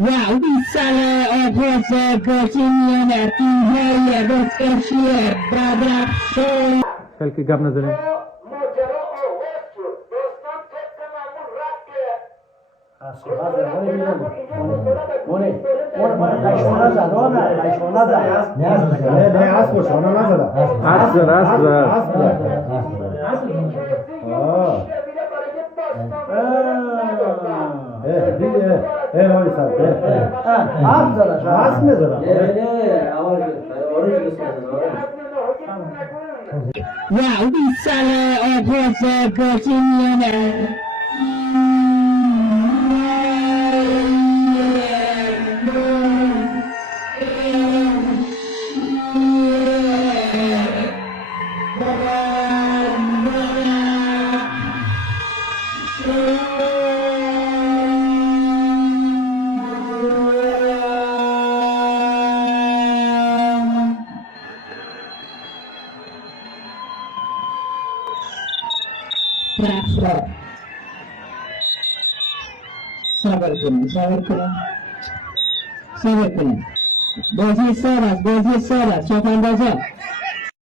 و بیسال آغاز بازی میان تیم‌های بسکشی بدرخشان. که گپ نداریم. ماجرا آغاز شد. داستان طبق معمول رفت که و بیسال آغاز بازی میان صبر کنید بازی سر است چپ اندازه